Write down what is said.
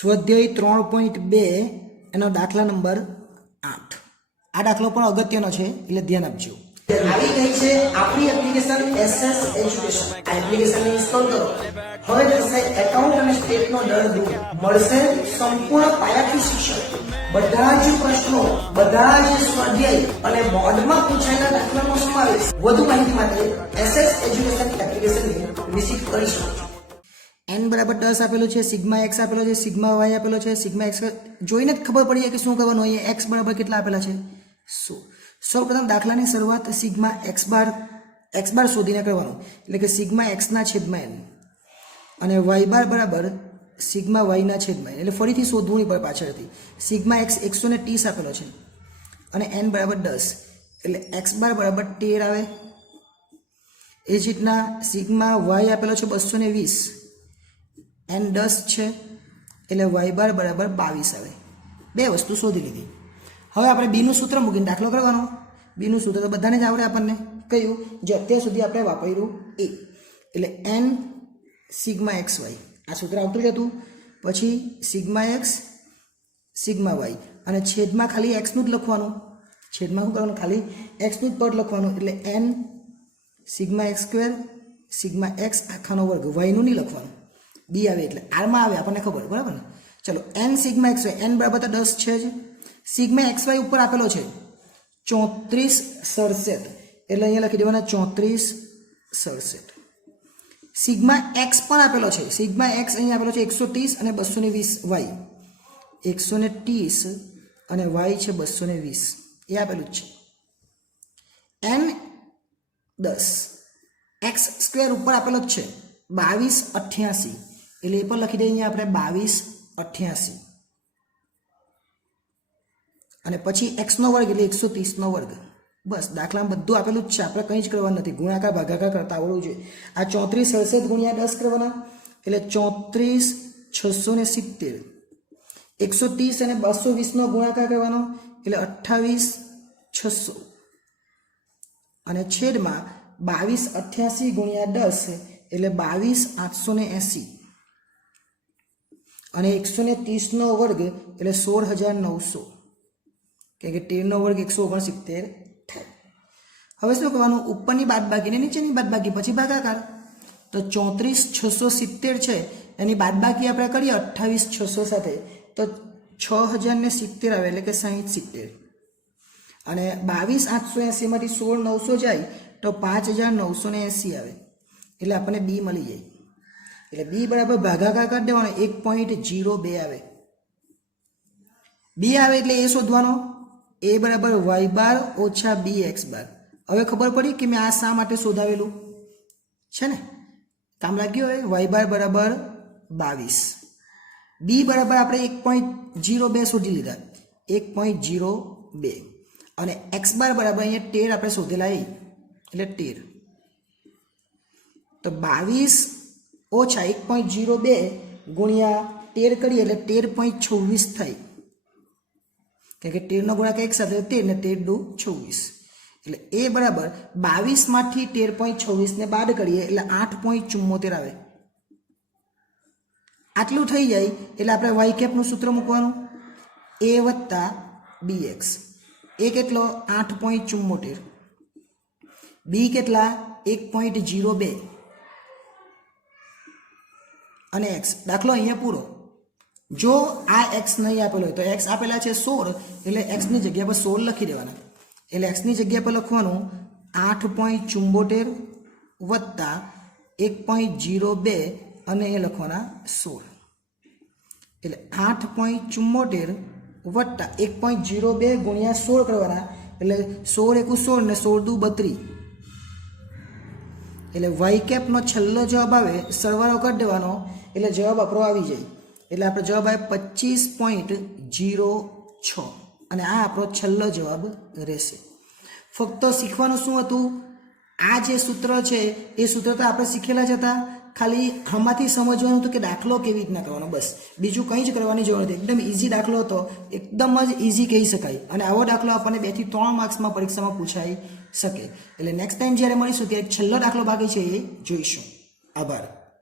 સ્વાધ્યાય 3.2 એનો દાખલા નંબર 8. આ દાખલો પણ અગત્યનો છે એટલે ધ્યાન આપજો. આવી ગઈ છે આપણી એપ્લિકેશન SS એજ્યુકેશન. આ એપ્લિકેશનને ઇન્સ્ટોલ કરો. હવે થશે એકાઉન્ટ અને સ્ટેટનો દર દૂર. મળશે સંપૂર્ણ પાયાથી શિક્ષણ. બધા જ પ્રશ્નો, બધા જ સ્વાધ્યાય અને બોર્ડમાં પૂછાયેલા દાખલાનો સમાવેશ. વધુ માહિતી માટે SS એજ્યુકેશન એપ્લિકેશનને વિઝિટ કરી શકો છો. n બરાબર 10 આપેલું છે, સિગ્મા x આપેલો છે, સિગ્મા y આપેલો છે, સિગ્મા x જોઈને જ ખબર પડી જાય કે શું કરવાનું. અહીંયા x બરાબર કેટલા આપેલા છે 100. સૌપ્રથમ દાખલાની શરૂઆત સિગ્મા x બાર શોધીને કરવાનું, એટલે કે સિગ્મા x ના છેદમાં n અને y બાર બરાબર સિગ્મા y ના છેદમાં n. એટલે ફરીથી શોધવું નહીં પડે પાછળથી. સિગ્મા x 130 આપેલો છે અને n બરાબર 10, એટલે x બાર બરાબર 13 આવે. એ જ રીતના સિગ્મા y આપેલો છે 220, n 10 છે એટલે y બાર બરાબર 22 આવે. બે વસ્તુ શોધી લીધી. હવે આપણે બીનું સૂત્ર મૂકીને દાખલો કરવાનો. બીનું સૂત્ર તો બધાને જ આવડે આપણને. કયું? જે અત્યાર સુધી આપણે વાપર્યું એ, એટલે n સિગ્મા એક્સ વાય. આ સૂત્ર આવતું જ હતું. પછી સિગ્મા એક્સ સિગ્મા વાય અને છેદમાં ખાલી એક્સનું જ લખવાનું. છેદમાં શું કરવાનું? ખાલી એક્સનું જ પદ લખવાનું. એટલે n sigma x square sigma x આખાનો વર્ગ. વાયનું નહીં લખવાનું. બી આવે એટલે આરમાં આવે, આપણને ખબર, બરાબર ને? ચલો n sigma x y, n બરાબર તો 10 છે જ. સિગ્મા એક્સ વાય ઉપર આપેલો છે 3467, એટલે અહીંયા લખી દેવાના 3467. સિગ્મા એક્સ પણ આપેલો છે. સિગ્મા એક્સ અહીંયા આપેલો છે 130 અને 220 વાય. 130 અને વાય છે 220, એ આપેલું જ છે. n 10 એક્સ સ્ક્વેર ઉપર આપેલો જ છે 2288, એટલે એ પણ લખી દઈએ અહીંયા આપણે 2288. અને પછી x નો વર્ગ એટલે 130 નો વર્ગ. બસ દાખલામાં બધું આપેલું જ છે, આપણે કંઈ જ કરવાનું નથી. ગુણાકાર ભાગાકાર કરતા આવડવું જોઈએ. આ 3467 ગુણ્યા 10 કરવાના, એટલે 34670. 130 અને 220 નો ગુણાકાર કરવાનો, એટલે 28600. અને છેદમાં 2288 ગુણ્યા 10 એટલે 22880. અને 130 નો વર્ગ એટલે 16900, કે 13 નો વર્ગ 169 થાય. હવે શું કરવાનું? ઉપરની બાદબાકી ને નીચેની બાદબાકી, પછી ભાગાકાર. તો 34670 છે એની બાદબાકી આપણે કરીએ 28600 સાથે, તો 6070 આવે, એટલે કે 6070. અને 22880 માંથી 16900 જાય તો 5980 આવે, એટલે આપણને બી મળી જાય. એટલે બી બરાબર ભાગાકાર કરી દેવાનો, 1.02 આવે. બી આવે એટલે એ શોધવાનો, એ બરાબર વાય બાર ઓછા બી એક્સ બાર. હવે ખબર પડી કે મેં આ શા માટે શોધાવેલું છે ને? કામ લાગ્યું? હવે વાય બાર બરાબર 22, બી બરાબર આપણે 1.02 શોધી લીધા, 1.02. અને એક્સ બાર બરાબર અહીંયા 13 આપણે શોધેલા, એટલે 13. તો 22 ઓછા 1.02 ગુણ્યા 13 કરીએ એટલે 13.26 થાય. કારણ કે 13 નો ગુણાકાર એક સાથે 13 ને 13 દુ 26, એટલે એ બરાબર 22 માંથી 13.26 ને બાદ કરીએ એટલે 8.74 આવે. આટલું થઈ જાય એટલે આપણે વાય કેપનું સૂત્ર મૂકવાનું, એ વત્તા bx. એ કેટલો? 8.74. બી કેટલા? 1.02 અને x. દાખલો અહીંયા પૂરો. જો આ x નહીં આપેલો હોય તો x આપેલા છે 16, એટલે x ની જગ્યા પર 16 લખી દેવાના. એટલે x ની જગ્યા પર લખવાનું 8.74 વત્તા 1.02 અને એ લખવાના 16. એટલે 8.74 વત્તા 1.02 ગુણ્યા 16 કરવાના, એટલે 16 એકુ 16 ને 16 દુ 32. એટલે વાય કેપનો છેલ્લો જવાબ આવે, સરવાળો કરી દેવાનો, એટલે જવાબ આપણો આવી જાય. એટલે આપણો જવાબ આવે 25.06, અને આ આપણો છેલ્લો જવાબ રહેશે. ફક્ત શીખવાનું શું હતું? આ જે સૂત્ર છે એ સૂત્ર તો આપણે શીખેલા જ હતા, ખાલી આમાંથી સમજવાનું હતું કે દાખલો કેવી રીતના કરવાનો. બસ બીજું કંઈ જ કરવાની જરૂર નથી. એકદમ ઇઝી દાખલો હતો, એકદમ જ ઇઝી કહી શકાય. અને આવો દાખલો આપણને 2 થી 3 માર્ક્સમાં પરીક્ષામાં પૂછાઈ શકે. એટલે નેક્સ્ટ ટાઈમ જ્યારે મળીશું ત્યારે છેલ્લો દાખલો બાકી છે એ જોઈશું. આભાર.